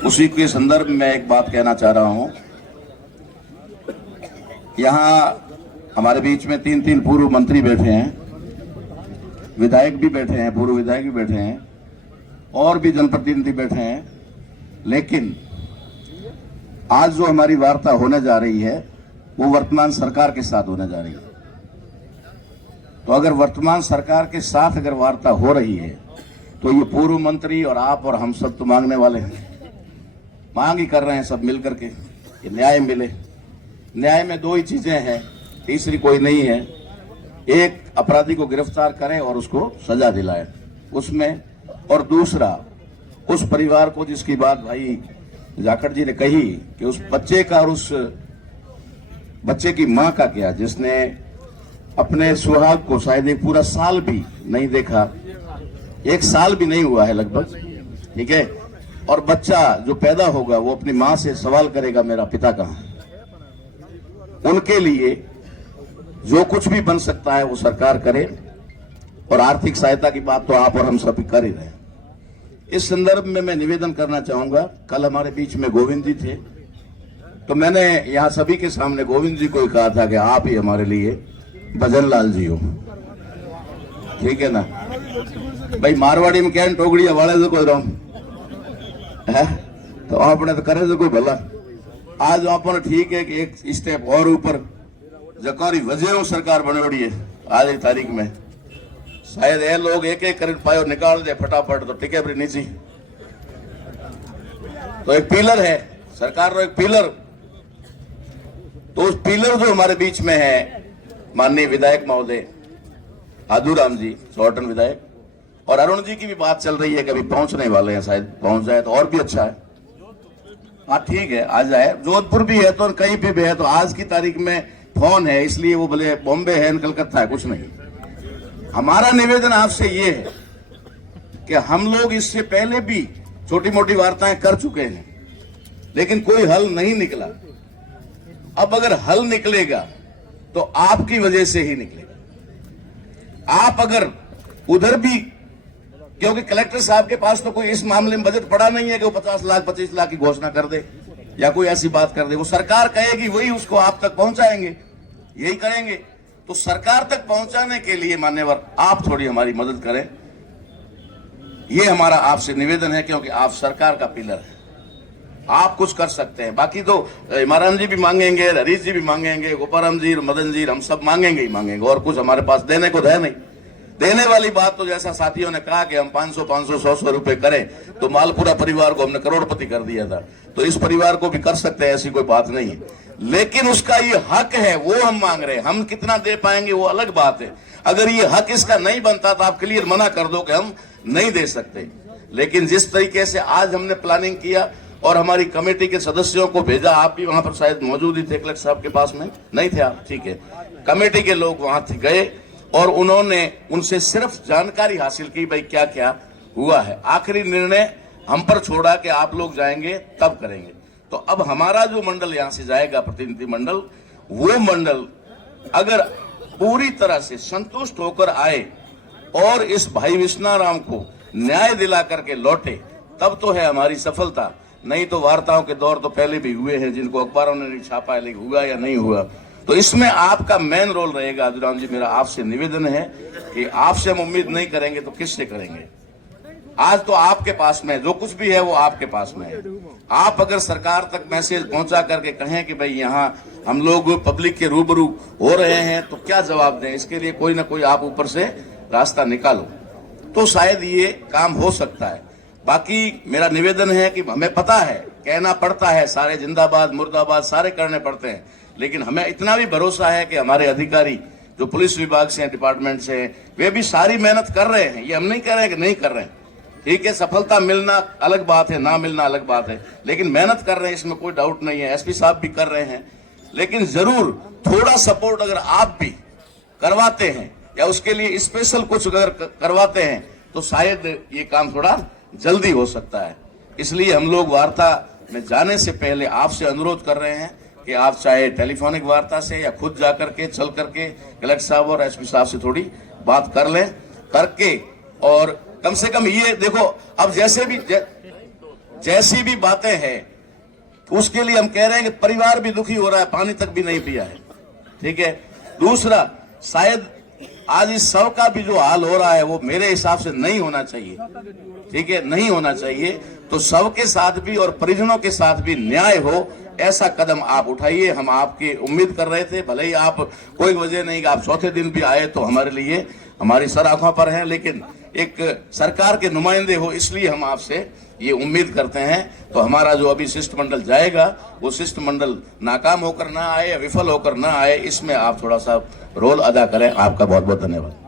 उसी के संदर्भ में एक बात कहना चाह रहा हूं। यहाँ हमारे बीच में 3 पूर्व मंत्री बैठे हैं, विधायक भी बैठे हैं, पूर्व विधायक भी बैठे हैं, और भी जनप्रतिनिधि बैठे हैं। लेकिन आज जो हमारी वार्ता होने जा रही है वो वर्तमान सरकार के साथ होने जा रही है। तो अगर वर्तमान सरकार के साथ अगर वार्ता हो रही है तो ये पूर्व मंत्री और आप और हम सब तो मांगने वाले हैं, मांग ही कर रहे हैं सब मिलकर के कि न्याय मिले। न्याय में 2 ही चीजें हैं, तीसरी कोई नहीं है। एक, अपराधी को गिरफ्तार करें और उसको सजा दिलाए उसमें, और दूसरा, उस परिवार को जिसकी बात भाई जाखड़ जी ने कही कि उस बच्चे का और उस बच्चे की मां का क्या, जिसने अपने सुहाग को शायद एक पूरा साल भी नहीं देखा, 1 साल भी नहीं हुआ है लगभग, ठीक है, और बच्चा जो पैदा होगा वो अपनी मां से सवाल करेगा मेरा पिता कहां है। उनके लिए जो कुछ भी बन सकता है वो सरकार करे, और आर्थिक सहायता की बात तो आप और हम सभी कर ही रहे हैं। इस संदर्भ में मैं निवेदन करना चाहूंगा, कल हमारे बीच में गोविंद जी थे, तो मैंने यहां सभी के सामने गोविंद जी को ही कहा था कि आप ही हमारे लिए भजन लाल जी हो, ठीक है ना भाई। मारवाड़ी में क्या टोगड़िया वाले जो कोई रहो है तो आपने तो करे जो कोई भला। आज आपने ठीक है कि एक स्टेप और ऊपर जकारी वजह सरकार बनोड़ी है आज की तारीख में, शायद ये लोग एक कर पायो निकाल दे फटाफट तो टिके भी नीचे। तो एक पिलर है सरकार रो, एक पिलर, तो उस पिलर जो हमारे बीच में है माननीय विधायक महोदय आदूराम जी, सोहटन विधायक, और अरुण जी की भी बात चल रही है कि अभी पहुंचने वाले हैं, शायद पहुंच जाए तो और भी अच्छा है। हाँ ठीक है, आ जाए। जोधपुर भी है तो कहीं भी है, तो आज की तारीख में फोन है, इसलिए वो बोले बॉम्बे है कलकत्ता है, कुछ नहीं। हमारा निवेदन आपसे ये है कि हम लोग इससे पहले भी छोटी मोटी वार्ताएं कर चुके हैं, लेकिन कोई हल नहीं निकला। अब अगर हल निकलेगा तो आपकी वजह से ही निकलेगा। आप अगर उधर भी, क्योंकि कलेक्टर साहब के पास तो कोई इस मामले में बजट पड़ा नहीं है कि वो 50 लाख 25 लाख की घोषणा कर दे या कोई ऐसी बात कर दे। वो सरकार कहेगी वही उसको आप तक पहुंचाएंगे, यही करेंगे। तो सरकार तक पहुंचाने के लिए मान्यवर आप थोड़ी हमारी मदद करें, ये हमारा आपसे निवेदन है, क्योंकि आप सरकार का पिलर है, आप कुछ कर सकते हैं। बाकी तो इमरान जी भी मांगेंगे, हरीश जी भी मांगेंगे, गोपाराम जी, मदन जी, हम सब मांगेंगे ही मांगेंगे, और कुछ हमारे पास देने को है नहीं। देने वाली बात तो जैसा साथियों ने कहा कि हम 500 100 रुपए करें, तो मालपुरा परिवार को हमने करोड़पति कर दिया था, तो इस परिवार को भी कर सकते हैं, ऐसी कोई बात नहीं है। लेकिन उसका ये हक है, वो हम मांग रहे हैं। हम कितना दे पाएंगे वो अलग बात है। अगर ये हक इसका नहीं बनता तो आप क्लियर मना कर दो कि हम नहीं दे सकते। लेकिन जिस तरीके से आज हमने प्लानिंग किया और हमारी कमेटी के सदस्यों को भेजा, आप भी वहां पर शायद मौजूद ही थे, कलेक्टर साहब के पास में नहीं थे आप, ठीक है, कमेटी के लोग वहां गए और उन्होंने उनसे सिर्फ जानकारी हासिल की भाई क्या क्या हुआ है। आखिरी निर्णय हम पर छोड़ा कि आप लोग जाएंगे तब करेंगे। तो अब हमारा जो मंडल यहां से जाएगा, प्रतिनिधि मंडल, वो मंडल अगर पूरी तरह से संतुष्ट होकर आए और इस भाई विश्नाराम को न्याय दिला करके लौटे, तब तो है हमारी सफलता। नहीं तो वार्ताओं के दौर तो पहले भी हुए हैं, जिनको अखबारों ने नहीं छापा है, लेकिन हुआ या नहीं हुआ। तो इसमें आपका मेन रोल रहेगा। आदूराम जी, मेरा आपसे निवेदन है कि आपसे हम उम्मीद नहीं करेंगे तो किससे करेंगे। आज तो आपके पास में जो कुछ भी है वो आपके पास में है। आप अगर सरकार तक मैसेज पहुंचा करके कहें कि भाई यहाँ हम लोग पब्लिक के रूबरू हो रहे हैं, तो क्या जवाब दें। इसके लिए कोई ना कोई आप ऊपर से रास्ता निकालो, तो शायद ये काम हो सकता है। बाकी मेरा निवेदन है कि हमें पता है, कहना पड़ता है, सारे जिंदाबाद मुर्दाबाद सारे करने पड़ते हैं, लेकिन हमें इतना भी भरोसा है कि हमारे अधिकारी जो पुलिस विभाग से, डिपार्टमेंट से, वे भी सारी मेहनत कर रहे हैं। ये हम नहीं कह रहे हैं कि नहीं कर रहे हैं, ठीक है, सफलता मिलना अलग बात है, ना मिलना अलग बात है, लेकिन मेहनत कर रहे हैं, इसमें कोई डाउट नहीं है। एसपी साहब भी कर रहे हैं, लेकिन जरूर थोड़ा सपोर्ट अगर आप भी करवाते हैं या उसके लिए स्पेशल कुछ अगर करवाते हैं तो शायद ये काम थोड़ा जल्दी हो सकता है। इसलिए हम लोग वार्ता में जाने से पहले आपसे अनुरोध कर रहे हैं कि आप चाहे टेलीफोनिक वार्ता से या खुद जाकर के, चल करके कलेक्टर साहब और एसपी साहब से थोड़ी बात कर लें, करके, और कम से कम ये देखो, अब जैसे भी जैसी भी बातें हैं उसके लिए हम कह रहे हैं कि परिवार भी दुखी हो रहा है, पानी तक भी नहीं पिया है। ठीक है। दूसरा, शायद आज इस शव का भी जो हाल हो रहा है वो मेरे हिसाब से नहीं होना चाहिए। ठीक है, नहीं होना चाहिए। तो शव के साथ भी और परिजनों के साथ भी न्याय हो, ऐसा कदम आप उठाइए। हम आपकी उम्मीद कर रहे थे, भले ही आप कोई वजह नहीं कि आप चौथे दिन भी आए तो हमारे लिए हमारी सर आंखों पर हैं, लेकिन एक सरकार के नुमाइंदे हो इसलिए हम आपसे ये उम्मीद करते हैं। तो हमारा जो अभी शिष्टमंडल जाएगा वो शिष्टमंडल नाकाम होकर ना आए या विफल होकर ना आए, इसमें आप थोड़ा सा रोल अदा करें। आपका बहुत बहुत धन्यवाद।